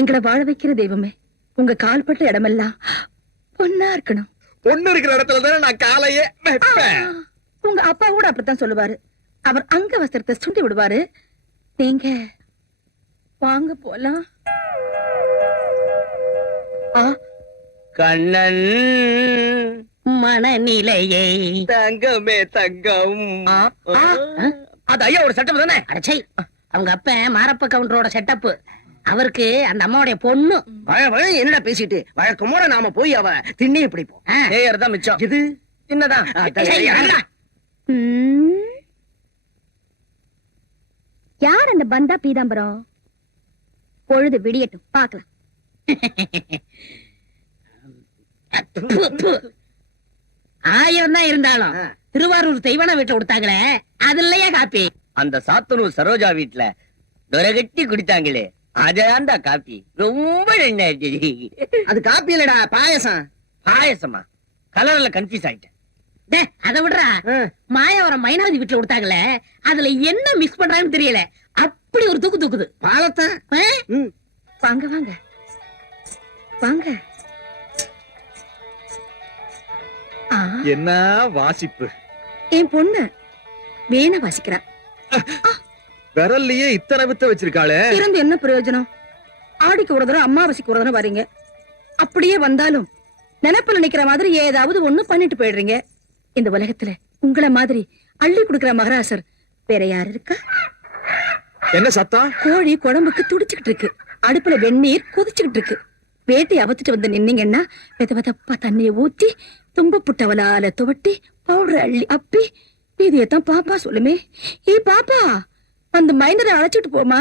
எங்களை வாழ வைக்கிற தெய்வமே, உங்க கால்பட்ட இடமெல்லாம் பொண்ணா இருக்கணும். பொண்ணு இருக்கிற இடத்துல தானே நான் காலையே வைப்பேன். உங்க அப்பா கூட அப்படித்தான் சொல்லுவாரு. அவர் அங்க வஸ்திரத்தை சுண்டி விடுவாரு. நீங்க வாங்க போலாம். கண்ணன் மனநிலையை தங்கமே தங்கம். அது ஐயா ஒரு செட்டப் தானே? அடச்சை, அவங்க அப்ப மாரப்ப கவுண்டரோட செட்டப். அவருக்கு அந்த அம்மாவுடைய பொண்ணு. என்னடா பேசிட்டு வழக்கமோட நாம போய் அவ திண்ணே பிடிப்போம். ஏயர் தான் மிச்சம். இது என்னதான் யார் அந்த பந்தா பீதாம்பரம்? பொழுது விடியட்டும் பாக்கலாம். ஆயிரம் தான் இருந்தாலும் திருவாரூர் தெய்வான வீட்டுல கொடுத்தாங்களே, அது இல்லையா காப்பி? அந்த சாத்தனூர் சரோஜா வீட்டுல துரகட்டி குடித்தாங்களே, அதான்டா காப்பி. ரொம்ப அது காப்பி இல்லடா, பாயசம். பாயசமா? கலர்ல கன்ஃபியூஸ் ஆயிட்டேன். அதை விடுறா, மாயாவரம் மைனாவதி வீட்டுல கொடுத்தாங்களே, அதுல என்ன மிக்ஸ் பண்றாங்கன்னு தெரியல. அப்படி ஒரு தூக்கு தூக்குது. பாலத்தை வாங்க வாங்க வாங்க. என்ன வாசிப்பு! என் பொண்ணு வேண வாசிக்கிறா. விரல்லையே இத்தனை வித்த வச்சிருக்காளே, இருந்து என்ன பிரயோஜனம்? ஆடிக்கு ஒரு தடவை அம்மாவாசைக்கு ஒரு தடவை வரீங்க. அப்படியே வந்தாலும் நினைப்புல நிக்கிற மாதிரி ஏதாவது ஒண்ணு பண்ணிட்டு போயிடுறீங்க. இந்த உலகத்துல உங்கள மாதிரி அள்ளி குடுக்கிற மகராசர் வேற யாரு இருக்கா? என்ன சத்தம்? கோழி குழம்புக்கு துடிச்சுக்கிட்டு இருக்கு, அடுப்புல வெந்நீர் கொதிச்சுக்கிட்டு இருக்கு. வேட்டை அவத்துட்டு வந்து நின்னீங்கன்னா வெத வெதப்பா தண்ணியை ஊத்தி தும்ப புட்டவலால துவட்டி பவுடர் அள்ளி அப்பி மீதியத்தான் பாப்பா சொல்லுமே. ஏ பாப்பா, அந்த மைனரை அழைச்சிட்டு போமா.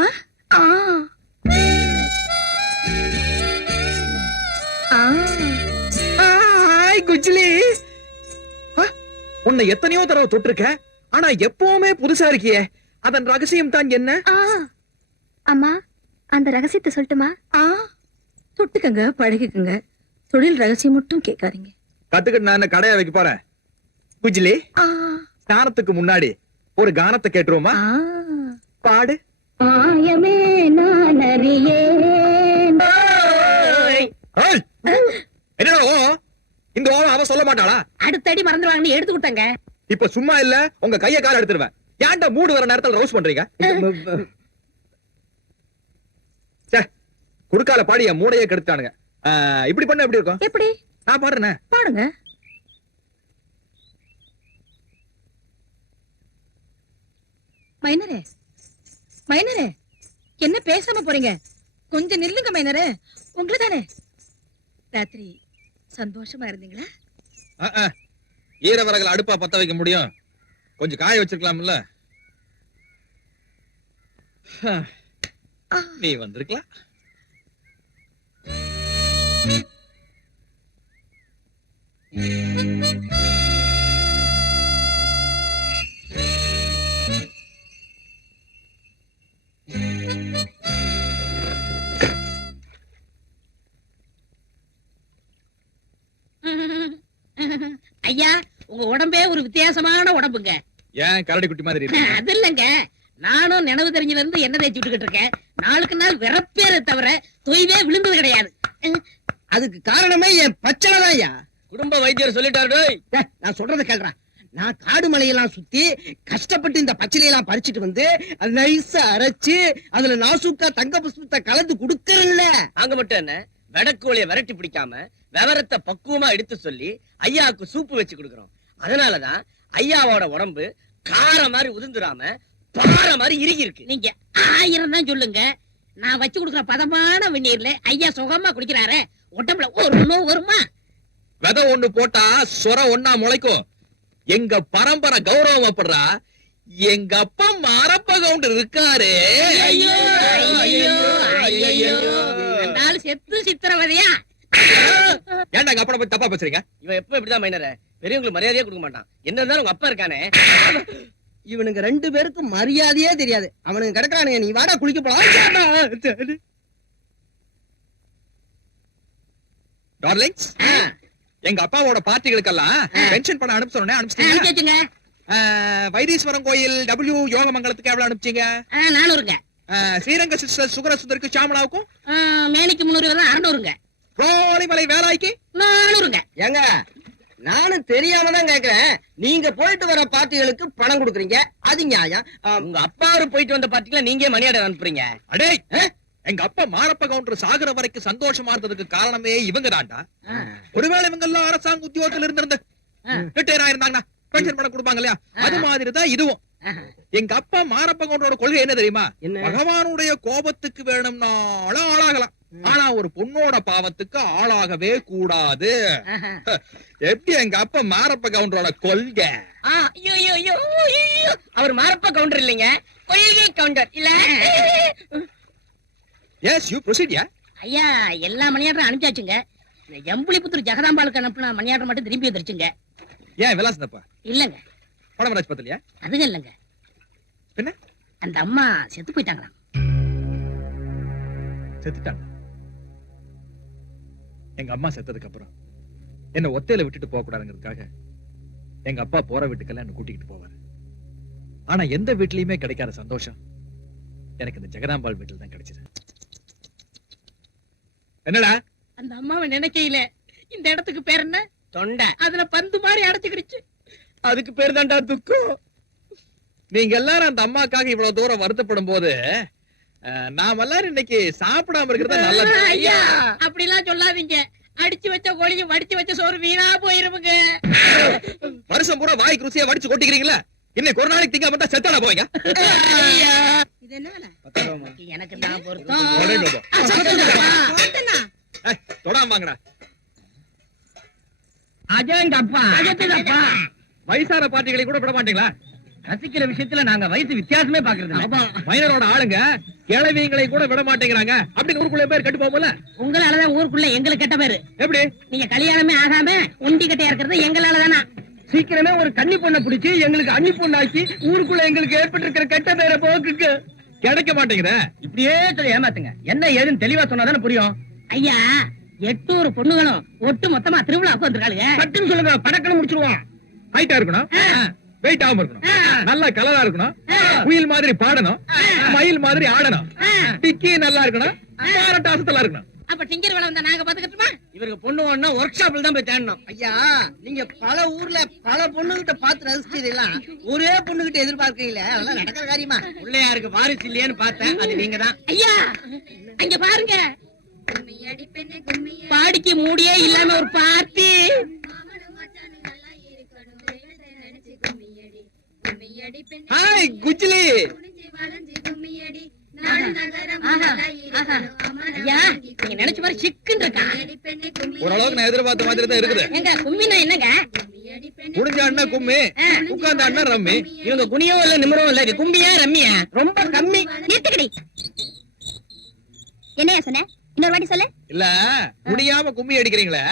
குஜ்லி, உன்னை எத்தனையோ தடவை தொட்டிருக்க, ஆனா எப்பவுமே புதுசா இருக்கியே. அதன் ரகசியம் தான் என்ன? அம்மா, அந்த ரகசியத்தை சொல்லட்டுமா? தொட்டுக்கங்க, பழகிக்கங்க. தொழில் ரகசியம் மட்டும் கேட்காதீங்க. கத்துக்கிட்டு நான் கடையா வைக்க போறேன். குஜ்லி, ஸ்நானத்துக்கு முன்னாடி ஒரு கானத்தை கேட்டுருவோமா? பாடு. ஆயமே நான் அறியேன். என்னடா இந்த ஓவம் அவ சொல்ல மாட்டாளா? அடுத்தடி மறந்துடுவாங்கன்னு எடுத்து கொடுத்தாங்க. இப்ப சும்மா இல்ல, உங்க கைய கால எடுத்துருவேன். ஏன்டா மூடு வர நேரத்துல ரோஸ் பண்றீங்க? குறுக்கால பாடி என் மூடையே கெடுத்தானுங்க. இப்படி பண்ண எப்படி இருக்கும்? எப்படி? நான் பாடுறேன். பாடுங்க. மைனரே, மைனரே, என்ன பேசாம போறீங்க? கொஞ்சம் நில்லுங்க மைனரே. உங்களை தானே ராத்திரி சந்தோஷமா இருந்தீங்களா? ஈரவரகளை அடுப்பா பத்த வைக்க முடியும்? கொஞ்சம் காய வச்சிருக்கலாம்ல. நீ வந்திருக்கலாம். ஐயா, உங்க உடம்பே ஒரு வித்தியாசமான உடம்புங்க. ஏன் கரடி குட்டி மாதிரி இருக்கு? அது இல்லங்க, நானும் நினைவு தெரிஞ்சல இருந்து என்ன தேய்ச்சி விட்டுக்கிட்டு இருக்கேன். நாளுக்கு நாள் விரப்பேற தவிர தொய்வே விழுந்தது கிடையாது. அதுக்கு காரணமே என் பச்சனைதான் ஐயா. குடும்ப வைத்தியர் சொல்லிட்டாரு. நான் சொல்றத கேள்றேன். நான் காடு மலையெல்லாம் சுத்தி கஷ்டப்பட்டு இந்த பச்சிலையெல்லாம் பறிச்சுட்டு வந்து அது நைஸா அரைச்சு அதுல நாசுக்கா தங்க புஷ்பத்தை கலந்து குடுக்கறேன்ல. அங்க மட்டும் என்ன, வெடக்கோழிய விரட்டி பிடிக்காம விவரத்தை பக்குவமா எடுத்து சொல்லி ஐயாவுக்கு சூப்பு வச்சு கொடுக்கறோம். அதனாலதான் ஐயாவோட உடம்பு கார மாதிரி உதிர்ந்துராம பாறை மாதிரி இறுகி இருக்கு. நீங்க 1000 தான் சொல்லுங்க, நான் வச்சு கொடுக்குற பதமான வெந்நீர்ல ஐயா சுகமா குடிக்கிறாரு. உடம்புல ஒரு நோய் வருமா? விதை ஒண்ணு போட்டா சொர ஒன்னா முளைக்கும். எங்க பரம்பரை கௌரவப்படுறா. எங்க அப்பா மாரப்ப கவுண்டர் இருக்காரு. ஐயோ ஐயோ ஐயோ, நாலு செத்து சித்திரவதையா? ஏன்டா எங்க அப்பா போய் தப்பா பேசுறீங்க? இவன் எப்ப இப்படிதான் மைனர, பெரியவங்களுக்கு மரியாதையே கொடுக்க மாட்டான். என்ன இருந்தாலும் உங்க அப்பா இருக்கானே. இவனுங்க 2 பேருக்கும் மரியாதையே தெரியாது. அவனுங்க கிடக்குறானுங்க. நீ வாடா குளிக்க போலாம். டார்லிங்ஸ், எங்க அப்பாவோட பார்ட்டிகளுக்கெல்லாம் பென்ஷன் பணம் அனுப்ப சொன்னேன். அனுப்பிச்சிட்டீங்க? வைத்தீஸ்வரம் கோயில் W யோகமங்கலத்துக்கு எவ்வளவு அனுப்பிச்சீங்க? 400ங்க. ஸ்ரீரங்க சிஸ்டர் சுகர சுந்தருக்கு சாமலாவுக்கும் மேனிக்கு 300 தான் 600ங்க. ரோலிமலை வேலாய்க்கு 400ங்க. ஏங்க நானும் தெரியாம தான் கேக்குறேன். நீங்க போயிட்டு வர பார்ட்டிகளுக்கு பணம் கொடுக்குறீங்க, அது நியாயம். உங்க அப்பா போயிட்டு வந்த பார்ட்டில நீங்க மணி ஆர்டர் அனுப்புறீங்க. அடே எங்க அப்பா மாரப்ப கவுண்டர் சாகுற வரைக்கும் சந்தோஷமா இருந்ததுக்கு காரணமே இவங்க தான்டா. ஒருவேளை இவங்க எல்லாம் அரசாங்க உத்தியோகத்துல இருந்திருந்து ரிட்டையர் ஆயிருந்தாங்கன்னா பென்ஷன் பணம் கொடுப்பாங்க இல்லையா, அது மாதிரிதான் இதுவும். எங்க அப்பா மாரப்ப கவுண்டரோட கொள்கை என்ன தெரியுமா? பகவானுடைய கோபத்துக்கு வேணும்னாலும் ஆளாகலாம், ஆனா ஒரு பொண்ணோட பாவத்துக்கு ஆளாகவே கூடாது. எப்படி எங்க அப்பா மாரப்ப கவுண்டரோட கொள்கை? அவர் மாரப்ப கவுண்டர் இல்லைங்க, கொள்கை கவுண்டர் இல்ல. Yes you proceed. ஐயா எல்லா மணியாட்டும் அனுப்பிச்சாச்சுங்க. எம்புலிபுத்தூர் ஜெகதாம்பாளுக்கு அனுப்புன மணியாட்டம் மட்டும் திருப்பி வந்துருச்சுங்க. ஏன் விலாசந்தப்பா இல்லங்க படமராஜ் பத்திலையா? அதுங்க இல்லங்க, என்ன அந்த அம்மா செத்து போயிட்டாங்களாம். செத்துட்டாங்க. எங்க அம்மா செத்ததுக்கு அப்புறம் என்ன ஒத்தையில விட்டுட்டு போக கூடாதுங்கிறதுக்காக எங்க அப்பா போற வீட்டுக்கெல்லாம் என்ன கூட்டிக்கிட்டு போவாரு. ஆனா எந்த வீட்லயுமே கிடைக்காத சந்தோஷம் எனக்கு இந்த ஜெகதாம்பாள் வீட்டுல தான் கிடைச்சது. என்னடா அந்த அம்மாவை நினைக்கையில இந்த இடத்துக்கு பேர் என்ன? தொண்டை. அதுல பந்து மாதிரி அடைச்சுக்கிடுச்சு, அதுக்கு பேர் தான்டா துக்கம். நீங்க எல்லாரும் அந்த அம்மாக்காக இவ்வளவு தூரம் வருத்தப்படும் போது நாம எல்லாரும் இன்னைக்கு சாப்பிடாம இருக்கிறது நல்லது. ஐயா அப்படி எல்லாம் சொல்லாதீங்க. அடிச்சு வச்ச கோழியும் வடிச்சு வச்ச சோறு வீணா போயிருமுங்க. வருஷம் பூரா வாய்க்கு ருசியா வடிச்சு கொட்டிக்கிறீங்களா? இன்னைக்கு ஒரு நாளைக்கு திங்க மட்டும் செத்தாடா போவீங்க. எனக்கு தான் பொருத்தம். தொடாம வாங்கடா. அஜயங்கப்பா அஜயங்கப்பா. வயசான பார்ட்டிகளை கூட விட மாட்டீங்களா? ரசிக்கிற விஷயத்துல நாங்க வயசு வித்தியாசமே பாக்குறது. மைனரோட ஆளுங்க கிழவிங்களை கூட விட மாட்டேங்கிறாங்க அப்படின்னு ஊருக்குள்ள பேர் கெட்டு போகல. உங்களாலதான் ஊருக்குள்ள எங்களுக்கு கெட்ட பேரு. எப்படி? நீங்க கல்யாணமே ஆகாம ஒண்டி கட்டையா இருக்கிறது எங்களாலதானா? சீக்கிரமே ஒரு கன்னி பொண்ணை பிடிச்சி எங்களுக்கு அன்னி பொண்ணாக்கி ஊருக்குள்ள எங்களுக்கு ஏற்பட்டிருக்கிற கெட்ட பேரை போக்குக்கு கிடைக்க மாட்டேங்கிற. இப்படியே சொல்லி ஏமாத்துங்க. என்ன ஏதுன்னு தெளிவா சொன்னாதானே புரியும். ஐயா 800 பொண்ணுகளும் ஒட்டு மொத்தமா திருவிழாவுக்கு வந்திருக்காளுங்க. சட்டுன்னு சொல்லுங்க, படக்கணும் முடிச்சிருவோம். ஹைட்டா இருக்கணும், வெயிட் ஆகாம இருக்கணும், நல்ல கலரா இருக்கணும், குயில் மாதிரி பாடணும், மயில் மாதிரி ஆடணும், டிக்கி நல்லா இருக்கணும், டாசத்தலா இருக்கணும். அப்ப டிங்கர் வேலை வந்தா நாங்க பாத்துக்கட்டுமா? இவருக்கு பொண்ணு ஒண்ணு ஒர்க் ஷாப்ல தான் போய் தேடணும். ஐயா நீங்க பல ஊர்ல பல பொண்ணுகிட்ட பார்த்து ரசிச்சதெல்லாம் ஒரே பொண்ணுகிட்ட எதிர்பார்க்கீங்களே, அதெல்லாம் நடக்கிற காரியமா? பிள்ளையாருக்கு வாரிசு இல்லையேன்னு பார்த்தேன், அது நீங்க தான். ஐயா அங்க பாருங்க, பாடிக்கு மூடியே இல்லாம ஒரு பார்ட்டி. ஹாய் குஜ்லி. ஐயா நீங்க நினைச்ச மாதிரி சிக்குன்னு இருக்கா. ஓரளவுக்கு நான் எதிர்பார்த்த மாதிரி தான் இருக்குது. எங்க கும்மினா என்னங்க? குடிஞ்ச அண்ணா கும்மி, உட்கார்ந்த அண்ணா ரம்மி. இவங்க குனியவும் இல்ல நிமிரவும் இல்ல, இது கும்பியா ரம்மியா? ரொம்ப கம்மி. நிறுத்துக்கடி. என்னையா சொன்ன? இன்னொரு வாட்டி சொல்லு. இல்ல முடியாம கும்மி அடிக்கிறீங்களே,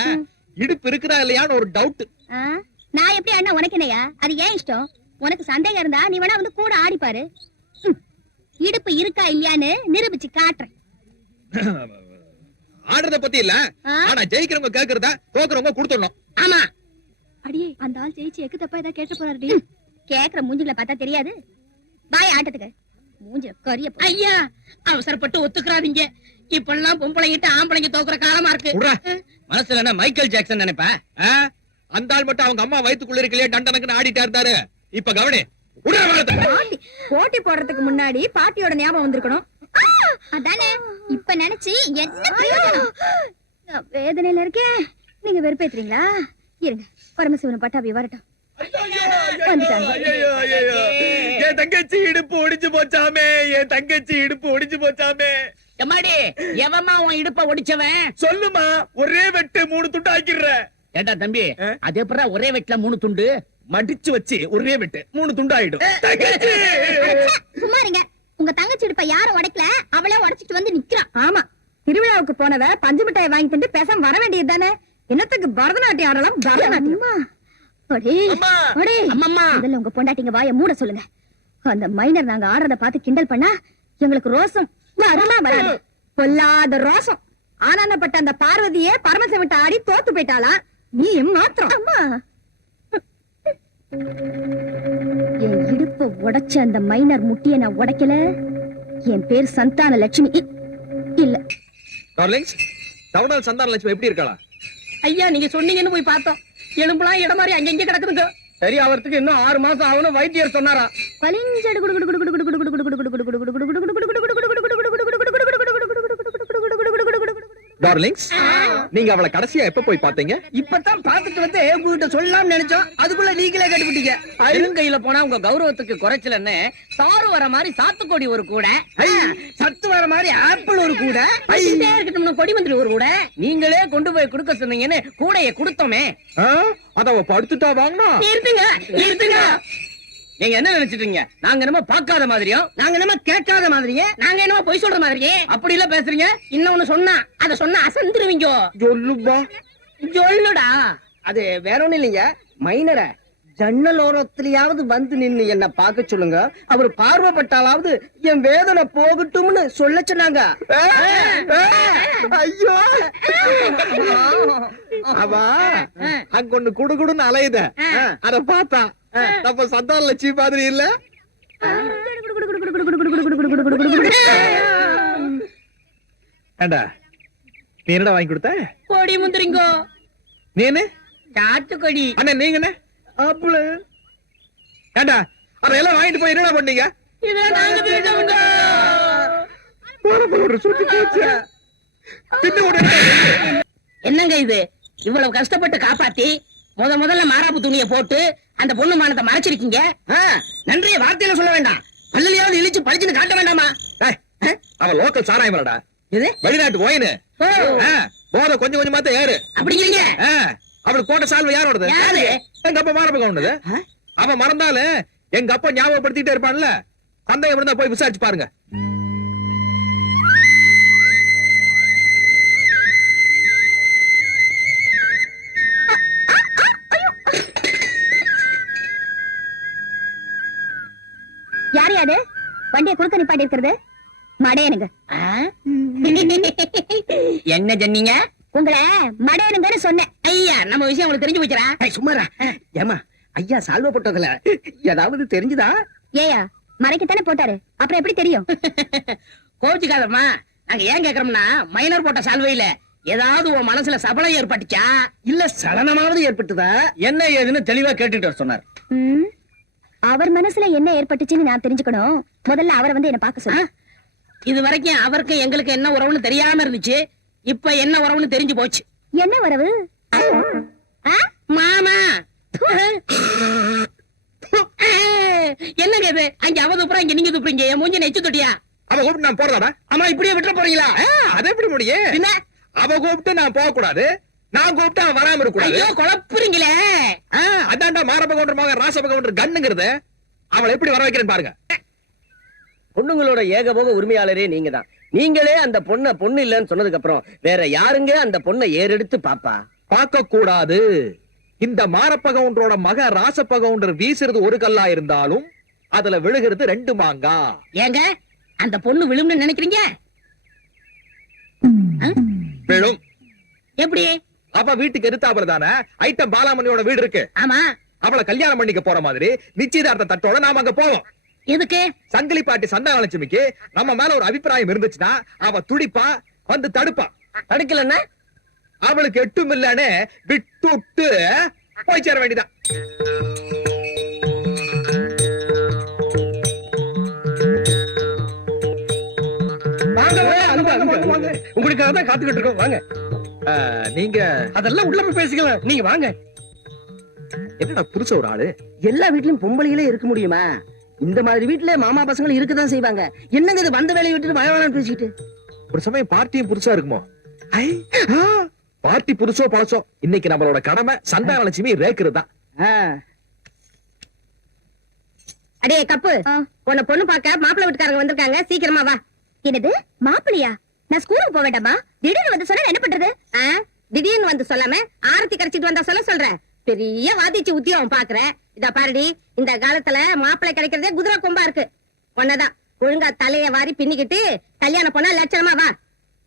இடுப்பு இருக்குதா இல்லையான்னு ஒரு டவுட். நான் எப்படி அண்ணா உனக்கு என்னையா? அது ஏன் இஷ்டம். உனக்கு சந்தேகம் இருந்தா நீ வேணா வந்து கூட ஆடிப்பாரு. இடுப்பு இருக்கா இல்லையான்னு நிரூபிச்சு காட்டுறேன். ஆடுறத பத்தி இல்ல, ஆனா ஜெயிக்கிறவங்க கேக்குறதா, தோக்குறவங்க கொடுத்துடணும். ஆமா. அடியே அந்த ஆள் ஜெயிச்சு எக்கு தப்பா ஏதாவது கேட்டு போறாருடி. கேக்குற மூஞ்சில பார்த்தா தெரியாது. பாய் ஆட்டத்துக்கு மூஞ்சில கரிய. ஐயா அவசரப்பட்டு ஒத்துக்கிறாதீங்க. இப்பெல்லாம் பொம்பளைங்கிட்ட ஆம்பளைங்க தோக்குற காலமா இருக்கு. மனசுல என்ன மைக்கேல் ஜாக்சன் நினைப்பா? அந்த ஆள் மட்டும் அவங்க அம்மா வயித்துக்குள்ள இருக்கலையே டண்டனக்குன்னு ஆடிட்டா இருந்தாரு. இப்ப கவனி, போட்டி போடுறதுக்கு முன்னாடி பாட்டியோட ஞாபகம் வந்திருக்கணும். அதானே இப்ப நினைச்சு என்ன பிரயோஜனம்? நான் வேதனையில இருக்கேன், நீங்க வெறுப்பேத்துறீங்களா? இருங்க பரமசிவன பட்டாபி வரட்டும். என் தங்கச்சி இடுப்பு ஒடிச்சு போச்சாமே, என் தங்கச்சி இடுப்பு ஒடிச்சு போச்சாமே. எம்மாடி எவமா உன் இடுப்ப ஒடிச்சவன்? சொல்லுமா, ஒரே வெட்டு 3 துண்டு ஆக்கிடுற. ஏண்டா தம்பி, அது எப்படா ஒரே வெட்டுல 3 துண்டு? மடிச்சு வச்சு ஒரே வெட்டு 3 துண்டு ஆயிடும். சும்மா இருங்க. உங்க தங்கச்சி இடுப்ப யாரும் உடைக்கல, அவளே உடைச்சிட்டு வந்து நிக்கிறான். ஆமா, திருவிழாவுக்கு போனவ பஞ்சு மிட்டாயை வாங்கி திண்டு பேசாம வர வேண்டியது தானே. என்னத்துக்கு பரதநாட்டியம் ஆடலாம்? பரதநாட்டியமா? முதல்ல உங்க பொண்டாட்டிங்க வாய மூட சொல்லுங்க. அந்த மைனர் நாங்க ஆடுறத பார்த்து கிண்டல் பண்ணா எங்களுக்கு ரோசம் வரமா வராது. பொல்லாத ரோசம். ஆனந்தப்பட்ட அந்த பார்வதியே பரமசிவன்ட்ட ஆடி தோத்து போயிட்டாளா? நீ மாத்திரம். அம்மா என் இடுப்ப உடைச்ச அந்த மைனர் முட்டிய நான் உடைக்கல, என் பேர் சந்தான லட்சுமி இல்ல. டார்லிங்ஸ், சவுடால் சந்தான லட்சுமி எப்படி இருக்காளா? ஐயா நீங்க சொன்னீங்கன்னு போய் பார்த்தோம். எலும்புலாம் இடம் மாதிரி அங்கங்க கிடக்குதுங்க. சரி ஆவறதுக்கு இன்னும் 6 மாசம் ஆகணும் வைத்தியர் சொன்னாரா. கலிஞ்சடு குடு குடு குடு குடு குடு குடு குடு குடு குடு குடு குடு குடு குடு குடு டார்லிங்ஸ், நீங்க அவளை கடைசியா எப்ப போய் பாத்தீங்க? இப்பதான் பாத்துட்டு வந்து உங்ககிட்ட சொல்லலாம்னு நினைச்சோம், அதுக்குள்ள நீங்களே கட்டுப்பிட்டீங்க. அருங்கையில போனா உங்க கௌரவத்துக்கு குறைச்சலன்னு சாறு வர மாதிரி சாத்துக்கொடி ஒரு கூட, சத்து வர மாதிரி ஆப்பிள் ஒரு கூட, இருக்கட்டும் கொடி மந்திரி ஒரு கூட, நீங்களே கொண்டு போய் கொடுக்க சொன்னீங்கன்னு கூடைய கொடுத்தோமே. அத அவ படுத்துட்டா வாங்கினா. நிறுத்துங்க நிறுத்துங்க. நீங்க என்ன நினைச்சிட்டீங்க? நாங்க என்னமோ பார்க்காத மாதிரியும், நாங்க என்னமா கேட்காத மாதிரியே, நாங்க என்னமோ பொய் சொல்ற மாதிரியே அப்படி இல்ல பேசுறீங்க. இன்னொன்னு சொன்னா அத சொன்னா அசந்துருவீங்க. சொல்லுப்பா. சொல்லுடா. அது வேற ஒண்ணும் இல்லைங்க. மைனர ஜன்னல் ஓரத்திலேயாவது வந்து நின்னு என்ன பார்க்க சொல்லுங்க, அவர் பார்வைப்பட்டாலாவது என் வேதனை போகட்டும்னு சொல்ல சொன்னாங்க. ஐயோ அவ அங்க ஒண்ணு குடுகுடுன்னு அலையுத, அத பார்த்தா நம்ம சந்தான லட்சுமி மாதிரி இல்ல? ஏண்டா நீ என்னடா வாங்கி கொடுத்த? கொடி முந்திரிங்கோ. நீனு சாத்துக்கொடி. அண்ணா நீங்க என்ன? ஆப்பிள். ஏண்டா அதெல்லாம் வாங்கிட்டு போய் என்னடா பண்ணீங்க? இதெல்லாம் நாங்க தின்னுட்டோம்ங்க. ஒரு சுத்தி போச்சு. தின்னு விடு. என்னங்க இது? இவ்வளவு கஷ்டப்பட்டு காப்பாத்தி முதல்ல மாறாப்பு துணியை போட்டு அந்த பொண்ணு மானத்தை மறைச்சிருக்கீங்க. நன்றிய வார்த்தையில சொல்ல வேண்டாம், பல்லியாவது இழிச்சு பழிச்சுன்னு காட்ட வேண்டாமா? அவ லோக்கல் சாராயமலடா, இது வெளிநாட்டு ஓயினு. போத கொஞ்சம் கொஞ்சமா தான் ஏறு. அப்படிங்கிறீங்க? அவளுக்கு போட்ட சால்வை யாரோடது? யாரு? எங்க அப்பா மாரப்ப உண்டது. அவன் மறந்தாலும் எங்க அப்பா ஞாபகப்படுத்திட்டே இருப்பான்ல, சந்தேகம் இருந்தா போய் விசாரிச்சு பாருங்க. யார் யாரு வண்டியை குறுக்க நிப்பாட்டி இருக்கிறது? மடையனுங்க. என்ன சொன்னீங்க? உங்களை மடையனுங்கன்னு சொன்னேன். ஐயா நம்ம விஷயம் உங்களுக்கு தெரிஞ்சு போச்சுரா? சும்மாரா. ஏமா ஐயா சால்வ போட்டதுல ஏதாவது தெரிஞ்சுதா? ஏயா மறைக்கத்தானே போட்டாரு, அப்புறம் எப்படி தெரியும்? கோச்சுக்காதம்மா. நாங்க ஏன் கேக்குறோம்னா, மைனர் போட்ட சால்வையில ஏதாவது உன் மனசுல சபலம் ஏற்பட்டுச்சா, இல்ல சலனமாவது ஏற்பட்டுதா? என்ன ஏதுன்னு தெளிவா கேட்டுட்டு சொன்னார். ம், அவர் மனசுல என்ன ஏற்பட்டுச்சுன்னு நான் தெரிஞ்சுக்கணும். முதல்ல அவரை வந்து என்ன பார்க்க சொல்லு. இது வரைக்கும் அவருக்கு எங்களுக்கு என்ன உறவுன்னு தெரியாம இருந்துச்சு, இப்ப என்ன உறவுன்னு தெரிஞ்சு போச்சு. என்ன உறவு? மாமா. என்னங்க இது? அங்க அவ துப்புறா, இங்க நீங்க துப்புறீங்க. என் மூஞ்சி நெச்சு தொட்டியா? அவ கூப்பிட்டு நான் போறதாடா? ஆமா இப்படியே விட்டுற போறீங்களா? அது எப்படி முடியும்? என்ன? அவ கூப்பிட்டு நான் போக கூடாது, நான் கூப்பிட்டு அவன் வராம இருக்க கூடாது. ஐயோ குழப்புறீங்களே. அதான்டா மாரப்ப கவுண்டர் மகன் ராசப்ப கவுண்டர் கண்ணுங்கிறது. அவளை எப்படி வர வைக்கிறேன்னு பாருங்க. பொண்ணுங்களோட ஏகபோக உரிமையாளரே நீங்க தான். நீங்களே அந்த பொண்ண பொண்ணு இல்லன்னு சொன்னதுக்கு அப்புறம் வேற யாருங்க அந்த பொண்ணை ஏறெடுத்து பாப்பா? பார்க்க கூடாது. இந்த மாரப்ப கவுண்டரோட மகன் ராசப்ப கவுண்டர் வீசுறது ஒரு கல்லா இருந்தாலும் அதுல விழுகிறது 2 மாங்கா. ஏங்க அந்த பொண்ணு விழும்னு நினைக்கிறீங்க? விழும். எப்படி? அவ வீட்டுக்கு எதிர்த்தாப்புல தானே ஐட்டம் பாலாமணியோட வீடு இருக்கு. ஆமா. அவளை கல்யாணம் பண்ணிக்க போற மாதிரி நிச்சயதார்த்த தட்டோட நாம அங்க போவோம். எதுக்கு? சங்கிலி பாட்டி சந்தான லட்சுமிக்கு நம்ம மேல ஒரு அபிப்பிராயம் இருந்துச்சுன்னா அவ துடிப்பா, வந்து தடுப்பா. தடுக்கலன்னா அவளுக்கு எட்டும் இல்லன்னு விட்டுட்டு போய் சேர வேண்டியதான். உங்களுக்காக தான் காத்துக்கிட்டு இருக்கோம். வாங்க. நீங்க அதெல்லாம் உள்ள போய் பேசிக்கலாம். நீங்க வாங்க. என்னடா புதுச ஒரு ஆளு? எல்லா வீட்லயும் பொம்பளைகளே இருக்க முடியுமா? இந்த மாதிரி வீட்டுல மாமா பசங்களும் இருக்கதான் செய்வாங்க. என்னங்க இது வந்த வேலையை விட்டுட்டு மழை பேசிக்கிட்டு? ஒரு சமயம் பார்ட்டியும் புதுசா இருக்குமோ? பார்ட்டி புதுசோ பழசோ, இன்னைக்கு நம்மளோட கடமை சந்தான லட்சுமி ரேக்குறதா. அடே கப்பு, உன்னை பொண்ணு பார்க்க மாப்பிள்ளை வீட்டுக்காரங்க வந்திருக்காங்க, சீக்கிரமா வா. என்னது மாப்பிள்ளையா? நான் ஸ்கூலுக்கு போக வேண்டாமா? திடீர்னு வந்து சொன்னா என்ன பண்றது? திடீர்னு வந்து சொல்லாம ஆரத்தி கரைச்சிட்டு வந்தா சொல்றேன். பெரிய வாதிச்சு உத்தியோகம் பாக்குற. இத பாருடி, இந்த காலத்துல மாப்பிள்ளை கிடைக்கிறதே குதிரை கொம்பா இருக்கு. ஒன்னதான் ஒழுங்கா தலைய வாரி பின்னிக்கிட்டு கல்யாணம் பண்ணா லட்சணமா வா.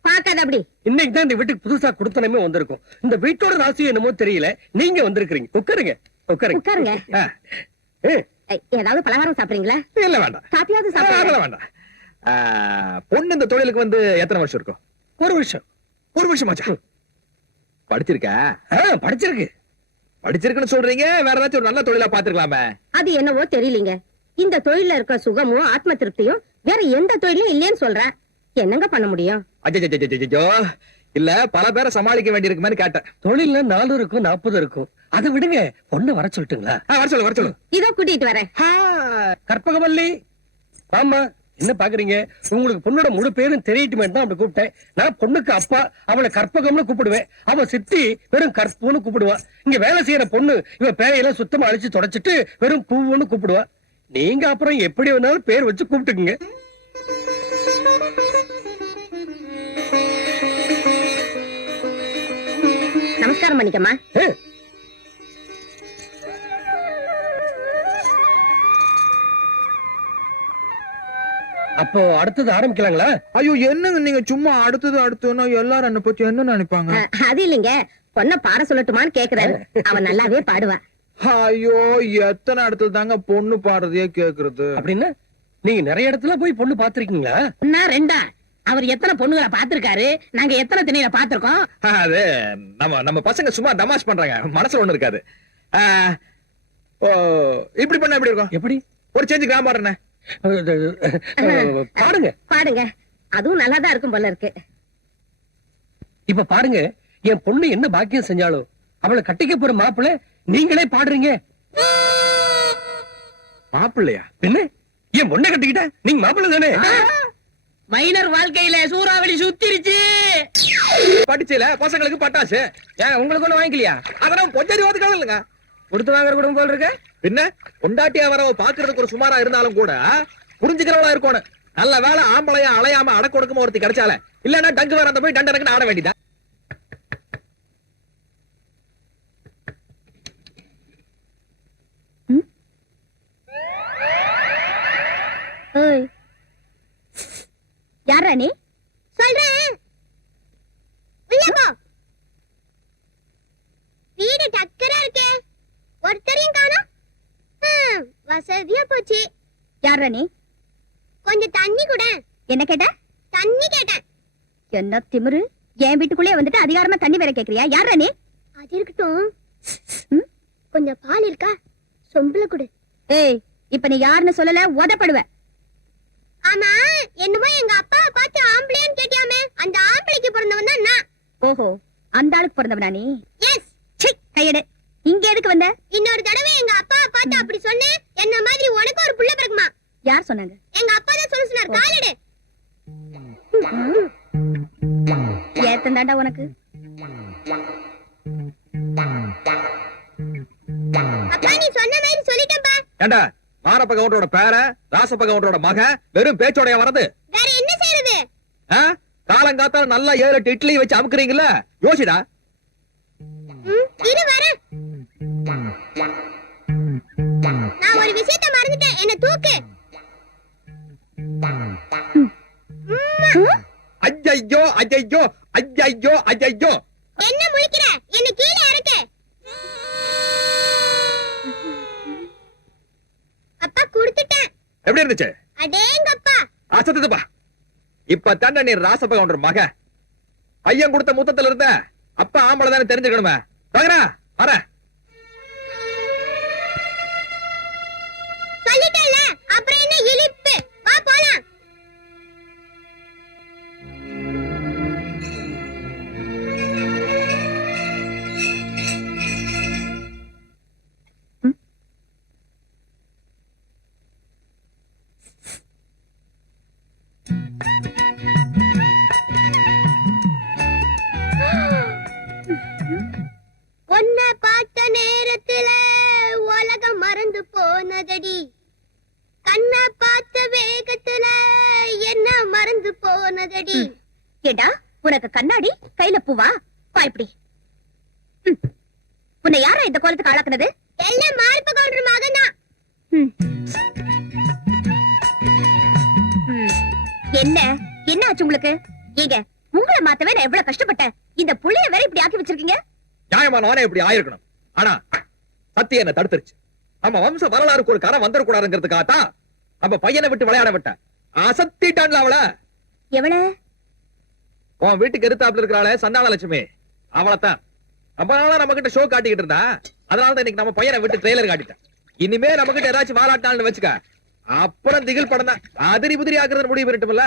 பாக்காத அப்படி. இன்னைக்கு தான் இந்த வீட்டுக்கு புதுசா குடுத்தனமே வந்திருக்கும். இந்த வீட்டோட ராசியும் என்னமோ தெரியல. நீங்க வந்திருக்கீங்க. உட்காருங்க உட்காருங்க. ஏதாவது பலகாரம் சாப்பிடுறீங்களா? இல்ல வேண்டாம். காப்பியாவது சாப்பிடுங்க. வேண்டாம். பொண்ணு இந்த தொழிலுக்கு வந்து எத்தனை வருஷம் இருக்கும்? ஒரு வருஷம். ஒரு வருஷமாச்சா? படிச்சிருக்கா? படிச்சிருக்கு. படிச்சிருக்குன்னு சொல்றீங்க, வேற ஏதாச்சும் ஒரு நல்ல தொழிலா பாத்துக்கலாமே. அது என்னவோ தெரியலீங்க. இந்த தொழில இருக்கிற சுகமும் ஆத்ம திருப்தியும் வேற எந்த தொழிலும் இல்லைன்னு சொல்றேன். என்னங்க பண்ண முடியும்? அஜோ இல்ல, பல பேரை சமாளிக்க வேண்டியிருக்குமே கேட்டேன். தொழில்ல 4 இருக்கும் 40 இருக்கும். அதை விடுங்க, பொண்ணு வர சொல்லட்டுங்களா? வர சொல்லு, வர சொல்லு. இதோ கூட்டிட்டு வரேன். கற்பகவல்லி, ஆமா, என்ன பாக்குறீங்க? உங்களுக்கு பொண்ணோட முழு பேரும் தெரியட்டுமே தான் அப்படி கூப்பிட்டேன். நான் பொண்ணுக்கு அப்பா, அவளை கற்பகம்னு கூப்பிடுவேன். அவ சித்தி வெறும் கற்பூன்னு கூப்பிடுவா. இங்க வேலை செய்யற பொண்ணு இவ பேரையெல்லாம் சுத்தமா அழிச்சு தொடச்சிட்டு வெறும் பூவுன்னு கூப்பிடுவா. நீங்க அப்புறம் எப்படி வேணாலும் பேர் வச்சு கூப்பிட்டுக்குங்க. நமஸ்காரம் பண்ணிக்கம்மா. அப்போ அடுத்தது ஆரம்பிக்கலாங்களா? ஐயோ என்னங்க நீங்க சும்மா அடுத்தது அடுத்ததுன்னா எல்லாரும் என்ன பத்தி என்ன நினைப்பாங்க? அது இல்லைங்க, பொண்ண பாட சொல்லட்டுமான்னு கேக்குறாரு. அவன் நல்லாவே பாடுவா. ஐயோ எத்தனை இடத்துல தாங்க பொண்ணு பாடுறதையே கேக்குறது. அப்படின்னா நீங்க நிறைய இடத்துல போய் பொண்ணு பாத்திருக்கீங்களா? நான் ரெண்டா? அவர் எத்தனை பொண்ணுகளை பாத்திருக்காரு, நாங்க எத்தனை திணையில பாத்திருக்கோம். அது நம்ம பசங்க சும்மா தமாஷ் பண்றாங்க, மனசுல ஒண்ணு இருக்காது. இப்படி பண்ண எப்படி இருக்கும்? எப்படி? ஒரு சேஞ்சு கிராம பாடுறேன். பாருங்க பாடுங்க, அதுவும் நல்லாதான் இருக்கும் போல இருக்கு. இப்ப பாருங்க, என் பொண்ணு என்ன பாக்கியம் செஞ்சாலும் அவளை கட்டிக்க போற மாப்பிள்ளை நீங்களே பாடுறீங்க. மாப்பிள்ளையா? என்ன, என் பொண்ணை கட்டிக்கிட்ட நீங்க மாப்பிள்ளை தானே? மைனர் வாழ்க்கையில சூறாவளி சுத்திருச்சு. படிச்சல பசங்களுக்கு பட்டாசு. ஏன் உங்களுக்கு ஒண்ணு வாங்கிக்கலையா? அதெல்லாம் பொஞ்சரி ஓதுக்காக இல்லைங்க, கொடுத்து வாங்குற குடும்பம் போல் இருக்கு. பின்ன பொண்டாட்டியா வரவ பாக்குறதுக்கு ஒரு சுமாரா இருந்தாலும் கூட புரிஞ்சுக்கிறவளா இருக்கணும். நல்ல வேலை ஆம்பளையா அலையாம அடக்க ஒடுக்கமா ஒருத்தி கிடைச்சால, இல்லன்னா டங்கு வேற அந்த போய் டண்டனக்கு ஆட வேண்டியதா. யாரா நீ? சொல்றேன், உள்ள போ. வீடு டக்கரா இருக்கே, ஒருத்தரையும் காணோம். வசதியா போச்சு. யாரா நீ? கொஞ்சம் தண்ணி கூட. என்ன கேட்ட? தண்ணி கேட்டேன். என்ன திமிரு, என் வீட்டுக்குள்ளே வந்துட்டு அதிகாரமா தண்ணி வேற கேக்குறியா? யாரா நீ? அது இருக்கட்டும், கொஞ்சம் பால் இருக்கா? சொம்புல கொடு. ஏய், இப்ப நீ யாருன்னு சொல்லல, உதப்படுவ. ஆமா, என்னமோ எங்க அப்பாவை பார்த்து ஆம்பளையான்னு கேட்டியாமே, அந்த ஆம்பளைக்கு பிறந்தவன் தான் நான். ஓஹோ, அந்த ஆளுக்கு பிறந்தவனா நீ? எஸ். கையெடு. இங்க எதுக்கு வந்த? இன்னொரு தடவை எங்க அப்பாவை பார்த்து அப்படி சொன்னே, என்ன மாதிரி உனக்கு ஒரு புள்ள பிறக்குமா? யார் சொன்னாங்க? எங்க அப்பா தான் சொல்ல சொன்னார். காலெடு. ஏத்தந்தாண்டா உனக்கு. அப்பா நீ சொன்ன மாதிரி சொல்லிட்டேன்பா. ஏண்டா, மாரப்ப கவுண்டரோட பேர ராசப்ப கவுண்டரோட மக வெறும் பேச்சோடைய வரது? வேற என்ன செய்யறது? காலங்காத்தால நல்லா 7-8 இட்லி வச்சு அமுக்குறீங்களா? யோசிடா. இரு வரேன். நான் ஒரு விஷயத்தை மறந்துட்டேன், என்ன தூக்கு. ஐயையோ ஐயையோ ஐயையோ ஐயையோ. என்ன முழிக்கிற? என்ன கீழே இறக்கு. அப்பா கொடுத்துட்டேன். எப்படி இருந்துச்சு? அடேங்கப்பா. அசத்துப்பா. இப்ப தானே நீ ராசப்ப கவுண்டர் மக. பையன் கொடுத்த முத்தத்துல இருந்த அப்பா ஆம்பளை தானே தெரிஞ்சுக்கணுமே. வாங்கடா, வர. சொல்லிட்டேன்ல, அப்புறம் என்ன இழிப்பு? வா போலாம். உன்னை பார்த்த நேரத்துல உலகம் மறந்து போனதடி, கண்ணை பார்த்த வேகத்துல என்ன மறந்து போனதடி. ஏடா, உனக்கு கண்ணாடி கையில பூவா? வா இப்படி. உன்னை யாரா இந்த கோலத்துக்கு ஆளாக்குனது? எல்லாம் மார்ப கவுண்டர் மகனா. என்ன என்ன ஆச்சு உங்களுக்கு? ஏங்க, உங்களை மாத்தவே நான் எவ்வளவு கஷ்டப்பட்டேன். இந்த புள்ளைய வேற இப்படி ஆக்கி வச்சிருக்கீங்க. நியாயமானவனே இப்படி ஆயிருக்கணும். ஆனா சத்தியம் என்ன தடுத்துருச்சு. நம்ம வம்ச வரலாறுக்கு ஒரு கரை வந்துடக்கூடாதுங்கிறதுக்காகத்தான் நம்ம பையனை விட்டு விளையாட விட்ட. அசத்திட்டான்ல அவள. எவள? உன் வீட்டுக்கு எதிர்த்தாப்புல இருக்கிறாளே சந்தான லட்சுமி, அவளத்தான். ரொம்ப நாளா நம்ம கிட்ட ஷோ காட்டிக்கிட்டு இருந்தா, அதனாலதான் இன்னைக்கு நம்ம பையனை விட்டு ட்ரெய்லர் காட்டிட்டேன். இனிமே நம்ம கிட்ட ஏதாச்சும் வாலாட்டாள்னு வச்சுக்க, அப்புறம் திகில் படம் தான். அதிரி புதிரி ஆக்குறது முடிவு பண்ணிட்டுமில்ல.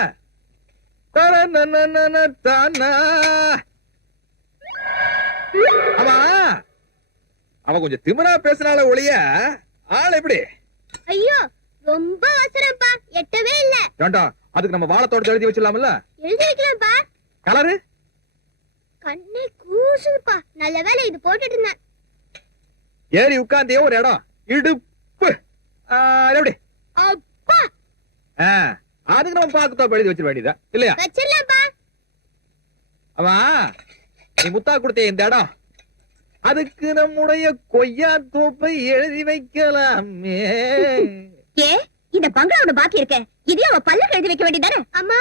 ஆமா, அவ கொஞ்சம் திமிரா பேசினால ஒழிய ஆள் எப்படி? ஐயோ ரொம்ப அவசரம்ப்பா, எட்டவே இல்ல. ஏண்டா, அதுக்கு நம்ம வாழத்தோட எழுதி வச்சிடலாம்ல? எழுதி வைக்கலாம்ப்பா. கலரு கண்ணே கூசுதுப்பா, நல்ல வேளை இது போட்டுட்டு இருந்தேன். ஏறி உட்கார்ந்தே ஒரு இடம் இடுப்பு. எப்படி? அப்பா அதுக்கு நம்ம பாக்கத்தோ எழுதி வச்சிட வேண்டியதா இல்லையா? வச்சிடலாம்ப்பா. அவா, நீ முத்தா கொடுத்த இந்த இடம், அதுக்கு நம்முடைய கொய்யா தோப்பை எழுதி வைக்கலாமே. ஏ, இந்த பங்களாவோட பாக்கி இருக்க, இதையும் அவ பல்லுக்கு எழுதி வைக்க வேண்டியதானே? அம்மா